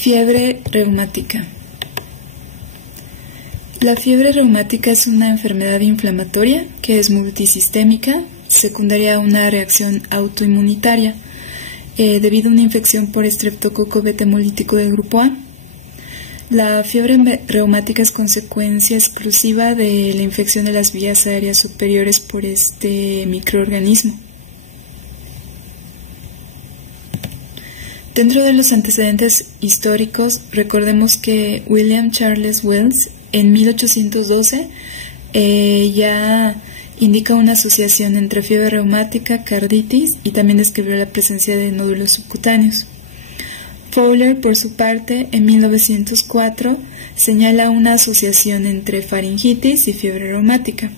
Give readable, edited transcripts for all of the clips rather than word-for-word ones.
Fiebre reumática. La fiebre reumática es una enfermedad inflamatoria que es multisistémica, secundaria a una reacción autoinmunitaria debido a una infección por estreptococo beta hemolítico del grupo A. La fiebre reumática es consecuencia exclusiva de la infección de las vías aéreas superiores por este microorganismo. Dentro de los antecedentes históricos, recordemos que William Charles Wells en 1812 ya indica una asociación entre fiebre reumática, carditis y también describió la presencia de nódulos subcutáneos. Fowler, por su parte, en 1904 señala una asociación entre faringitis y fiebre reumática.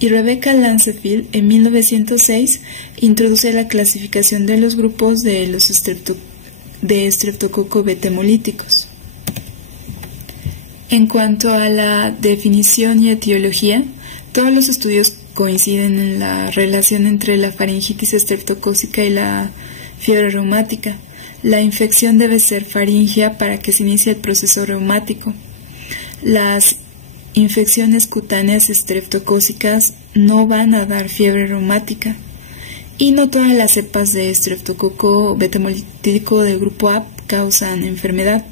Y Rebecca Lancefield, en 1906, introduce la clasificación de los grupos de los estreptococo beta hemolíticos. En cuanto a la definición y etiología, todos los estudios coinciden en la relación entre la faringitis estreptocócica y la fiebre reumática. La infección debe ser faríngea para que se inicie el proceso reumático. Las infecciones cutáneas estreptocócicas no van a dar fiebre reumática y no todas las cepas de estreptococo beta hemolítico del grupo A causan enfermedad,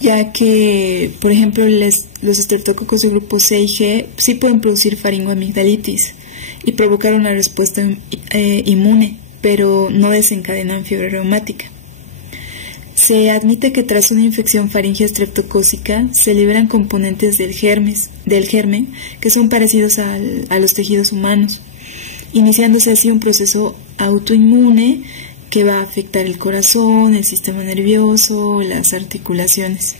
ya que, por ejemplo, los estreptococos del grupo C y G sí pueden producir faringoamigdalitis y provocar una respuesta inmune, pero no desencadenan fiebre reumática. Se admite que tras una infección faríngea estreptocócica se liberan componentes del germen que son parecidos a los tejidos humanos, iniciándose así un proceso autoinmune que va a afectar el corazón, el sistema nervioso, las articulaciones.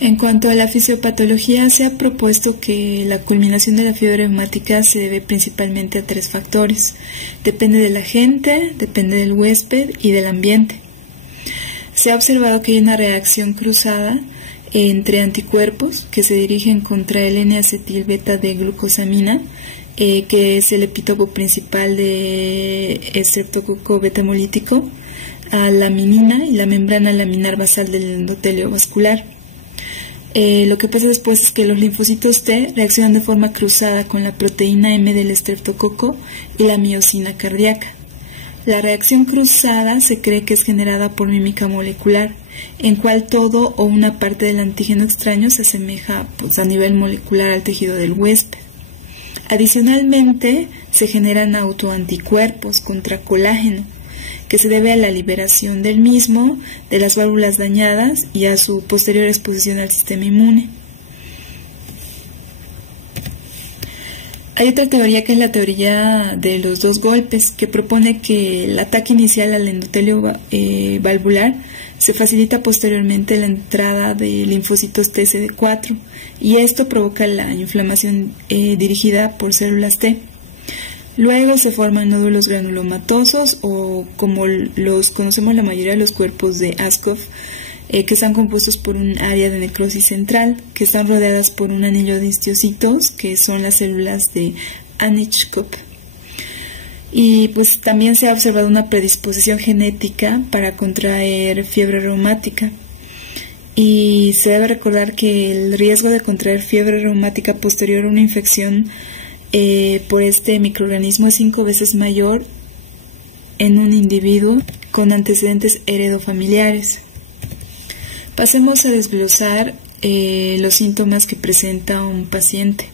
En cuanto a la fisiopatología, se ha propuesto que la culminación de la fiebre reumática se debe principalmente a 3 factores. Depende del agente, depende del huésped y del ambiente. Se ha observado que hay una reacción cruzada entre anticuerpos que se dirigen contra el N-acetil-beta-D-glucosamina, que es el epitopo principal de estreptococo beta hemolítico, a laminina y la membrana laminar basal del endotelio vascular. Lo que pasa después es que los linfocitos T reaccionan de forma cruzada con la proteína M del estreptococo y la miosina cardíaca. La reacción cruzada se cree que es generada por mímica molecular, en cual todo o una parte del antígeno extraño se asemeja a nivel molecular al tejido del huésped. Adicionalmente, se generan autoanticuerpos contra colágeno, que se debe a la liberación del mismo, de las válvulas dañadas y a su posterior exposición al sistema inmune. Hay otra teoría que es la teoría de los 2 golpes, que propone que el ataque inicial al endotelio valvular se facilita posteriormente la entrada de linfocitos TCD4 y esto provoca la inflamación dirigida por células T. Luego se forman nódulos granulomatosos o como los conocemos la mayoría de los cuerpos de Askov, que están compuestos por un área de necrosis central, que están rodeadas por un anillo de histocitos, que son las células de Anichkov. Y pues también se ha observado una predisposición genética para contraer fiebre reumática. Y se debe recordar que el riesgo de contraer fiebre reumática posterior a una infección por este microorganismo es 5 veces mayor en un individuo con antecedentes heredofamiliares. Pasemos a desglosar los síntomas que presenta un paciente.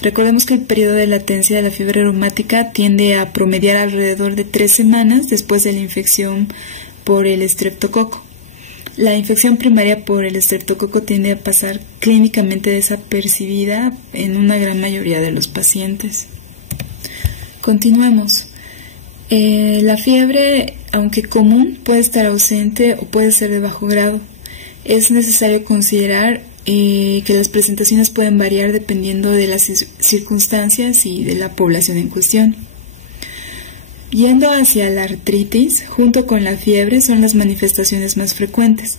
Recordemos que el periodo de latencia de la fiebre reumática tiende a promediar alrededor de 3 semanas después de la infección por el estreptococo. La infección primaria por el estreptococo tiende a pasar clínicamente desapercibida en una gran mayoría de los pacientes. Continuemos. La fiebre, aunque común, puede estar ausente o puede ser de bajo grado. Es necesario considerar que las presentaciones pueden variar dependiendo de las circunstancias y de la población en cuestión. Yendo hacia la artritis, junto con la fiebre, son las manifestaciones más frecuentes.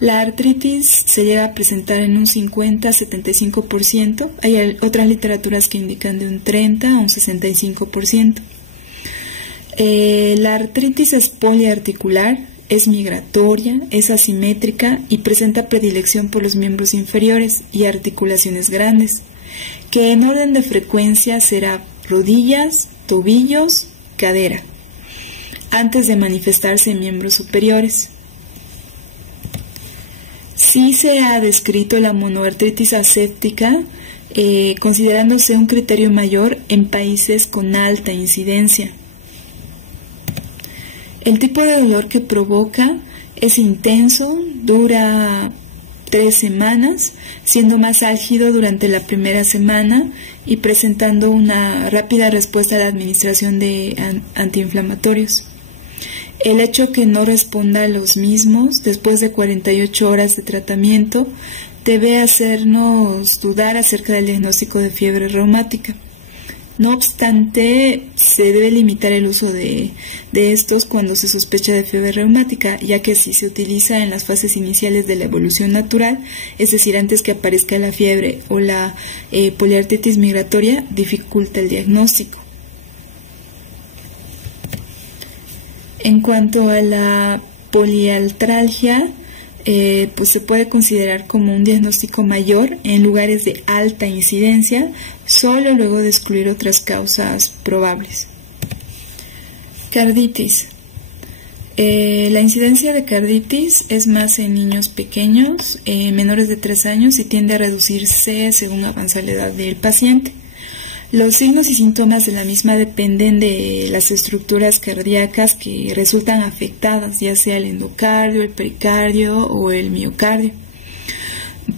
La artritis se llega a presentar en un 50-75%, hay otras literaturas que indican de un 30 a un 65%. La artritis es poliarticular, es migratoria, es asimétrica y presenta predilección por los miembros inferiores y articulaciones grandes, que en orden de frecuencia será rodillas, tobillos, cadera, antes de manifestarse en miembros superiores. Sí se ha descrito la monoartritis aséptica, considerándose un criterio mayor en países con alta incidencia. El tipo de dolor que provoca es intenso, dura 3 semanas, siendo más álgido durante la primera semana y presentando una rápida respuesta a la administración de antiinflamatorios. El hecho que no responda a los mismos después de 48 horas de tratamiento debe hacernos dudar acerca del diagnóstico de fiebre reumática. No obstante, se debe limitar el uso de estos cuando se sospecha de fiebre reumática, ya que si se utiliza en las fases iniciales de la evolución natural, es decir, antes que aparezca la fiebre o la poliartritis migratoria, dificulta el diagnóstico. En cuanto a la poliartralgia, pues se puede considerar como un diagnóstico mayor en lugares de alta incidencia, solo luego de excluir otras causas probables. Carditis. La incidencia de carditis es más en niños pequeños, menores de 3 años, y tiende a reducirse según avanza la edad del paciente. Los signos y síntomas de la misma dependen de las estructuras cardíacas que resultan afectadas, ya sea el endocardio, el pericardio o el miocardio.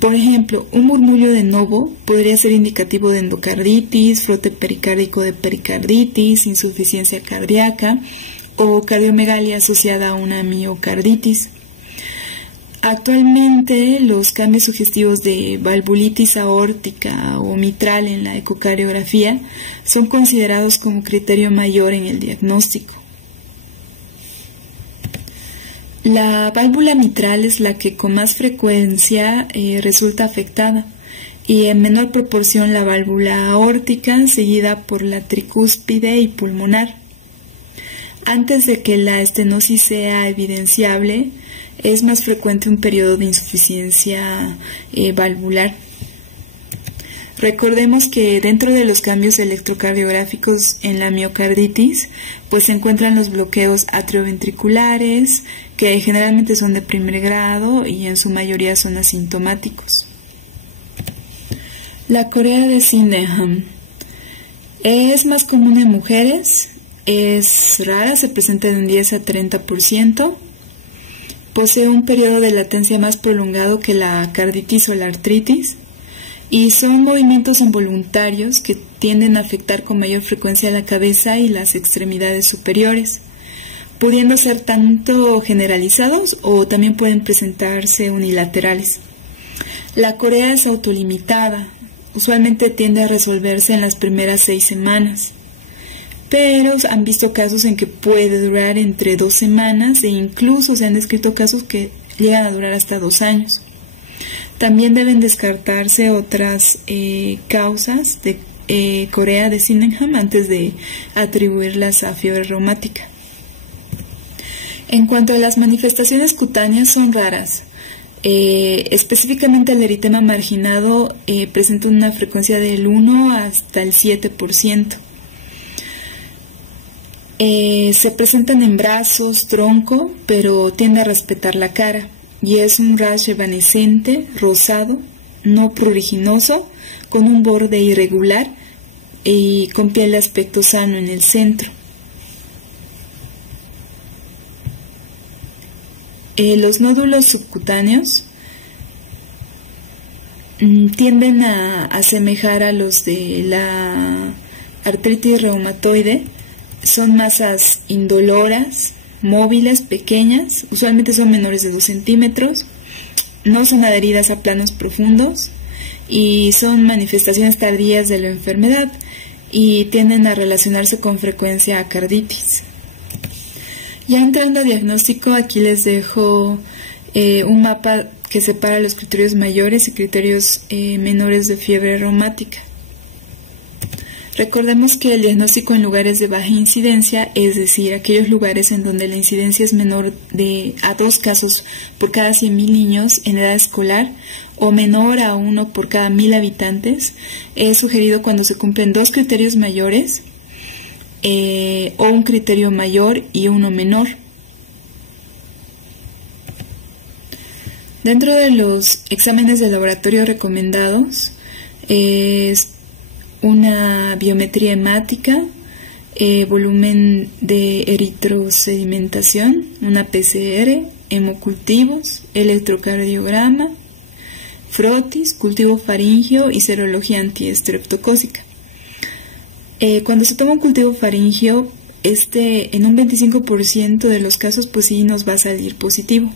Por ejemplo, un murmullo de novo podría ser indicativo de endocarditis, frote pericárdico de pericarditis, insuficiencia cardíaca o cardiomegalia asociada a una miocarditis. Actualmente, los cambios sugestivos de valvulitis aórtica o mitral en la ecocardiografía son considerados como criterio mayor en el diagnóstico. La válvula mitral es la que con más frecuencia resulta afectada, y en menor proporción la válvula aórtica, seguida por la tricúspide y pulmonar. Antes de que la estenosis sea evidenciable, es más frecuente un periodo de insuficiencia valvular. Recordemos que dentro de los cambios electrocardiográficos en la miocarditis, pues se encuentran los bloqueos atrioventriculares, que generalmente son de primer grado y en su mayoría son asintomáticos. La corea de Sydenham es más común en mujeres, es rara, se presenta de un 10 a 30%. Posee un periodo de latencia más prolongado que la carditis o la artritis, y son movimientos involuntarios que tienden a afectar con mayor frecuencia la cabeza y las extremidades superiores, pudiendo ser tanto generalizados o también pueden presentarse unilaterales. La corea es autolimitada, usualmente tiende a resolverse en las primeras 6 semanas. Pero han visto casos en que puede durar entre 2 semanas e incluso se han descrito casos que llegan a durar hasta 2 años. También deben descartarse otras causas de corea de Sydenham antes de atribuirlas a fiebre reumática. En cuanto a las manifestaciones cutáneas, son raras. Específicamente el eritema marginado presenta una frecuencia del 1 hasta el 7%. Se presentan en brazos, tronco, pero tiende a respetar la cara, y es un rash evanescente, rosado, no pruriginoso, con un borde irregular y con piel de aspecto sano en el centro. Los nódulos subcutáneos tienden a asemejar a los de la artritis reumatoide. Son masas indoloras, móviles, pequeñas, usualmente son menores de 2 centímetros, no son adheridas a planos profundos y son manifestaciones tardías de la enfermedad y tienden a relacionarse con frecuencia a carditis. Ya entrando a diagnóstico, aquí les dejo un mapa que separa los criterios mayores y criterios menores de fiebre reumática. Recordemos que el diagnóstico en lugares de baja incidencia, es decir, aquellos lugares en donde la incidencia es menor a 2 casos por cada 100.000 niños en edad escolar o menor a 1 por cada 1.000 habitantes, es sugerido cuando se cumplen 2 criterios mayores o un criterio mayor y uno menor. Dentro de los exámenes de laboratorio recomendados es una biometría hemática, volumen de eritrosedimentación, una PCR, hemocultivos, electrocardiograma, frotis, cultivo faríngeo y serología antiestreptocócica. Cuando se toma un cultivo faríngeo, en un 25% de los casos pues sí nos va a salir positivo.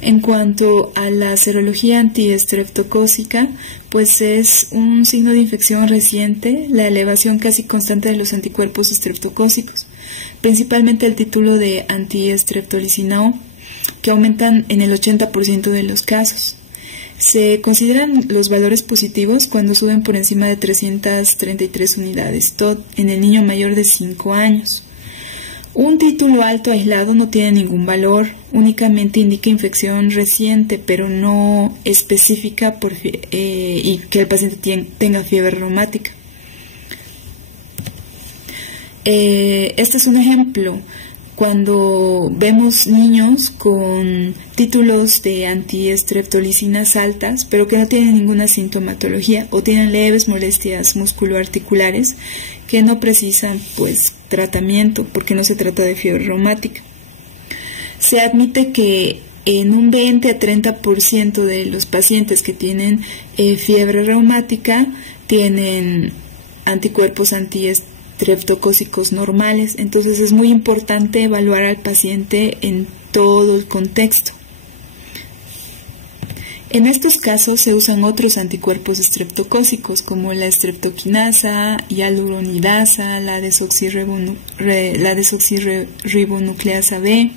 En cuanto a la serología antiestreptocócica, pues es un signo de infección reciente, la elevación casi constante de los anticuerpos estreptocócicos, principalmente el título de antiestreptolicinao, que aumentan en el 80% de los casos. Se consideran los valores positivos cuando suben por encima de 333 unidades TOD en el niño mayor de 5 años. Un título alto aislado no tiene ningún valor, únicamente indica infección reciente, pero no específica y que el paciente tenga fiebre reumática. Este es un ejemplo. Cuando vemos niños con títulos de antiestreptolicinas altas, pero que no tienen ninguna sintomatología o tienen leves molestias musculoarticulares que no precisan pues tratamiento porque no se trata de fiebre reumática. Se admite que en un 20 a 30% de los pacientes que tienen fiebre reumática tienen anticuerpos antiestreptocócicos normales, entonces es muy importante evaluar al paciente en todo el contexto. En estos casos se usan otros anticuerpos estreptocócicos como la estreptoquinasa, hialuronidasa, la desoxirribonucleasa B.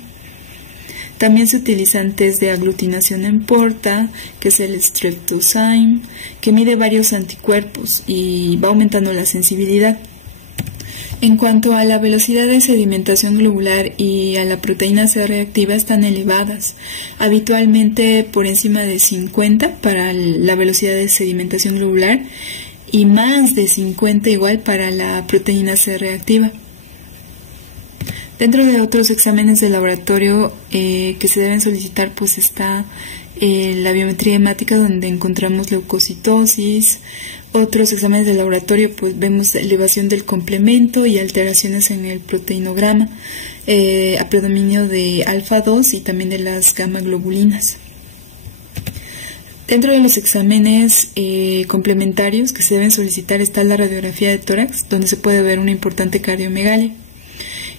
También se utilizan test de aglutinación en porta, que es el streptozyme, que mide varios anticuerpos y va aumentando la sensibilidad. En cuanto a la velocidad de sedimentación globular y a la proteína C reactiva, están elevadas, habitualmente por encima de 50 para la velocidad de sedimentación globular y más de 50 igual para la proteína C reactiva. Dentro de otros exámenes de laboratorio que se deben solicitar, pues está la biometría hemática, donde encontramos leucocitosis. Otros exámenes de laboratorio, pues vemos elevación del complemento y alteraciones en el proteinograma, a predominio de alfa-2 y también de las gamma globulinas. Dentro de los exámenes complementarios que se deben solicitar está la radiografía de tórax, donde se puede ver una importante cardiomegalia.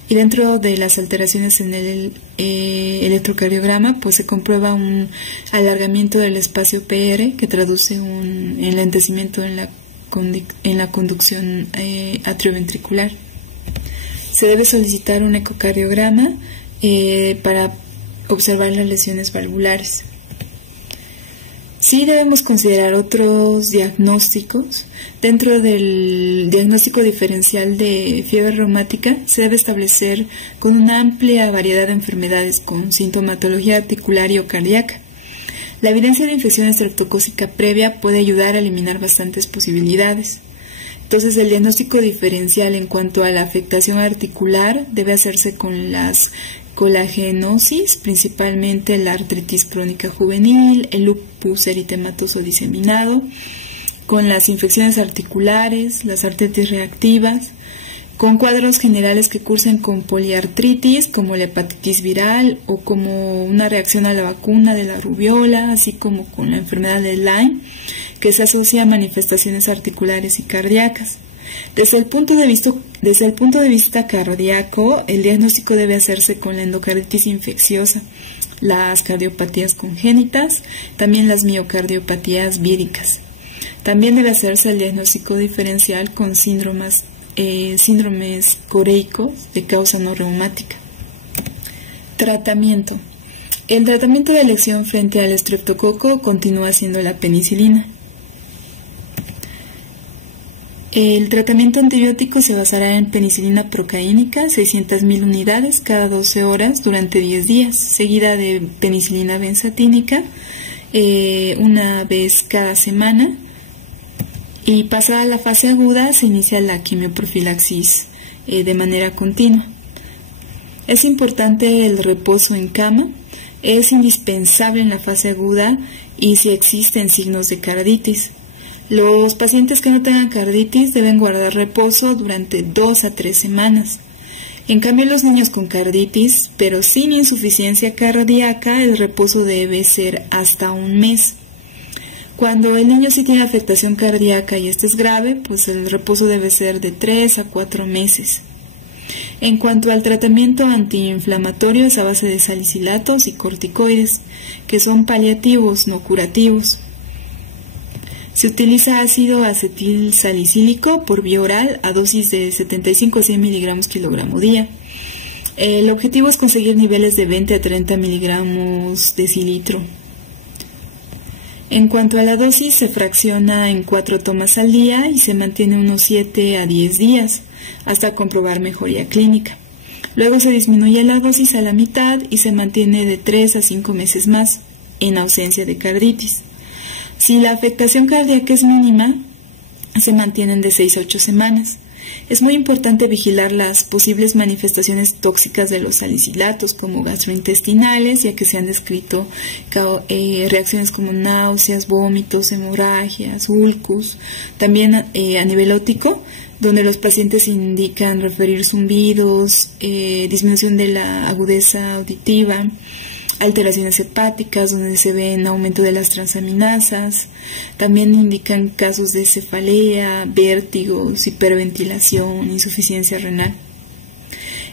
Y dentro de las alteraciones en el electrocardiograma, pues se comprueba un alargamiento del espacio PR, que traduce un enlentecimiento en la conducción atrioventricular. Se debe solicitar un ecocardiograma para observar las lesiones valvulares. Sí debemos considerar otros diagnósticos. Dentro del diagnóstico diferencial de fiebre reumática se debe establecer con una amplia variedad de enfermedades con sintomatología articular y o cardíaca. La evidencia de infección estreptocócica previa puede ayudar a eliminar bastantes posibilidades. Entonces, el diagnóstico diferencial en cuanto a la afectación articular debe hacerse con las colagenosis, principalmente la artritis crónica juvenil, el lupus eritematoso diseminado, con las infecciones articulares, las artritis reactivas, con cuadros generales que cursen con poliartritis, como la hepatitis viral o como una reacción a la vacuna de la rubiola, así como con la enfermedad de Lyme, que se asocia a manifestaciones articulares y cardíacas. Desde el punto de vista cardíaco, el diagnóstico debe hacerse con la endocarditis infecciosa, las cardiopatías congénitas, también las miocardiopatías víricas. También debe hacerse el diagnóstico diferencial con síndromes coreicos de causa no reumática. Tratamiento. El tratamiento de elección frente al estreptococo continúa siendo la penicilina. El tratamiento antibiótico se basará en penicilina procaínica, 600.000 unidades cada 12 horas durante 10 días, seguida de penicilina benzatínica una vez cada semana, y pasada la fase aguda se inicia la quimioprofilaxis de manera continua. Es importante el reposo en cama, es indispensable en la fase aguda y si existen signos de carditis. Los pacientes que no tengan carditis deben guardar reposo durante 2 a 3 semanas. En cambio, los niños con carditis, pero sin insuficiencia cardíaca, el reposo debe ser hasta 1 mes. Cuando el niño sí tiene afectación cardíaca y este es grave, pues el reposo debe ser de 3 a 4 meses. En cuanto al tratamiento antiinflamatorio, es a base de salicilatos y corticoides, que son paliativos, no curativos. Se utiliza ácido acetil salicílico por vía oral a dosis de 75 a 100 miligramos kilogramo día. El objetivo es conseguir niveles de 20 a 30 miligramos decilitro. En cuanto a la dosis, se fracciona en 4 tomas al día y se mantiene unos 7 a 10 días hasta comprobar mejoría clínica. Luego se disminuye la dosis a la mitad y se mantiene de 3 a 5 meses más en ausencia de carditis. Si la afectación cardíaca es mínima, se mantienen de 6 a 8 semanas. Es muy importante vigilar las posibles manifestaciones tóxicas de los salicilatos como gastrointestinales, ya que se han descrito reacciones como náuseas, vómitos, hemorragias, ulcus. También a nivel óptico, donde los pacientes indican referir zumbidos, disminución de la agudeza auditiva, alteraciones hepáticas, donde se ve un aumento de las transaminasas. También indican casos de cefalea, vértigos, hiperventilación, insuficiencia renal.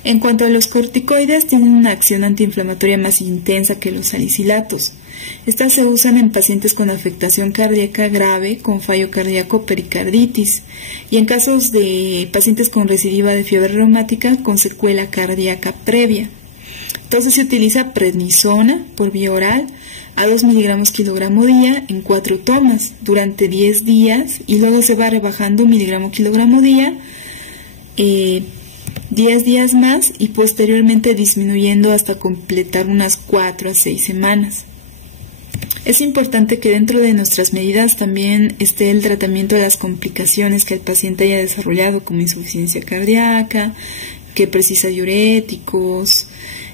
En cuanto a los corticoides, tienen una acción antiinflamatoria más intensa que los salicilatos. Estas se usan en pacientes con afectación cardíaca grave, con fallo cardíaco, pericarditis, y en casos de pacientes con recidiva de fiebre reumática con secuela cardíaca previa. Entonces se utiliza prednisona por vía oral a 2 miligramos kilogramo día en 4 tomas durante 10 días y luego se va rebajando miligramo kilogramo día 10 días más y posteriormente disminuyendo hasta completar unas 4 a 6 semanas. Es importante que dentro de nuestras medidas también esté el tratamiento de las complicaciones que el paciente haya desarrollado, como insuficiencia cardíaca, que precisa diuréticos.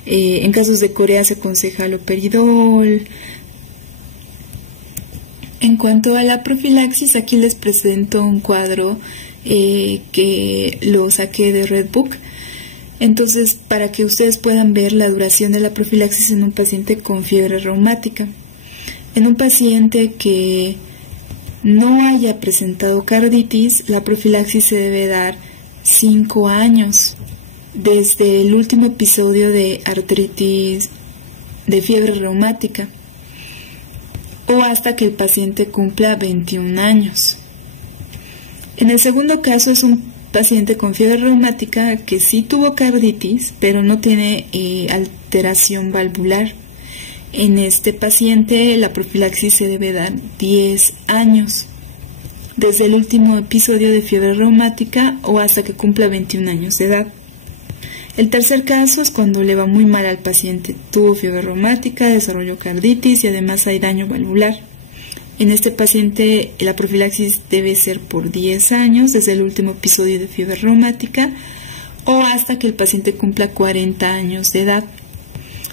En casos de corea se aconseja haloperidol. En cuanto a la profilaxis, aquí les presento un cuadro que lo saqué de Redbook. Entonces, para que ustedes puedan ver la duración de la profilaxis en un paciente con fiebre reumática. En un paciente que no haya presentado carditis, la profilaxis se debe dar 5 años. Desde el último episodio de artritis de fiebre reumática o hasta que el paciente cumpla 21 años. En el segundo caso es un paciente con fiebre reumática que sí tuvo carditis, pero no tiene alteración valvular. En este paciente la profilaxis se debe dar 10 años, desde el último episodio de fiebre reumática o hasta que cumpla 21 años de edad. El tercer caso es cuando le va muy mal al paciente, tuvo fiebre reumática, desarrolló carditis y además hay daño valvular. En este paciente la profilaxis debe ser por 10 años desde el último episodio de fiebre reumática o hasta que el paciente cumpla 40 años de edad.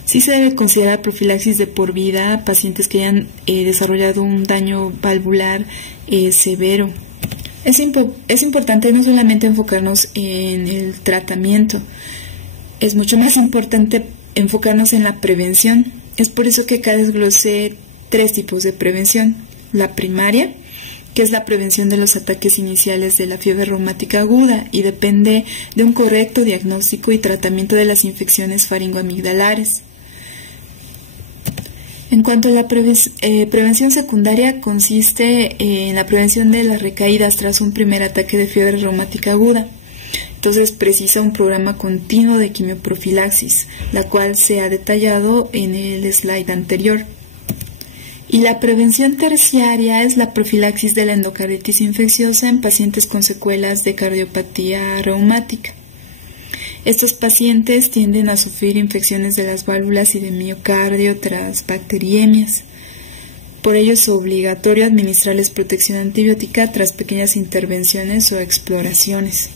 Sí se debe considerar profilaxis de por vida a pacientes que hayan desarrollado un daño valvular severo. Es importante no solamente enfocarnos en el tratamiento, es mucho más importante enfocarnos en la prevención. Es por eso que acá desglosé 3 tipos de prevención. La primaria, que es la prevención de los ataques iniciales de la fiebre reumática aguda y depende de un correcto diagnóstico y tratamiento de las infecciones faringoamigdalares. En cuanto a la prevención secundaria, consiste en la prevención de las recaídas tras un primer ataque de fiebre reumática aguda. Entonces precisa un programa continuo de quimioprofilaxis, la cual se ha detallado en el slide anterior. Y la prevención terciaria es la profilaxis de la endocarditis infecciosa en pacientes con secuelas de cardiopatía reumática. Estos pacientes tienden a sufrir infecciones de las válvulas y de miocardio tras bacteriemias. Por ello es obligatorio administrarles protección antibiótica tras pequeñas intervenciones o exploraciones.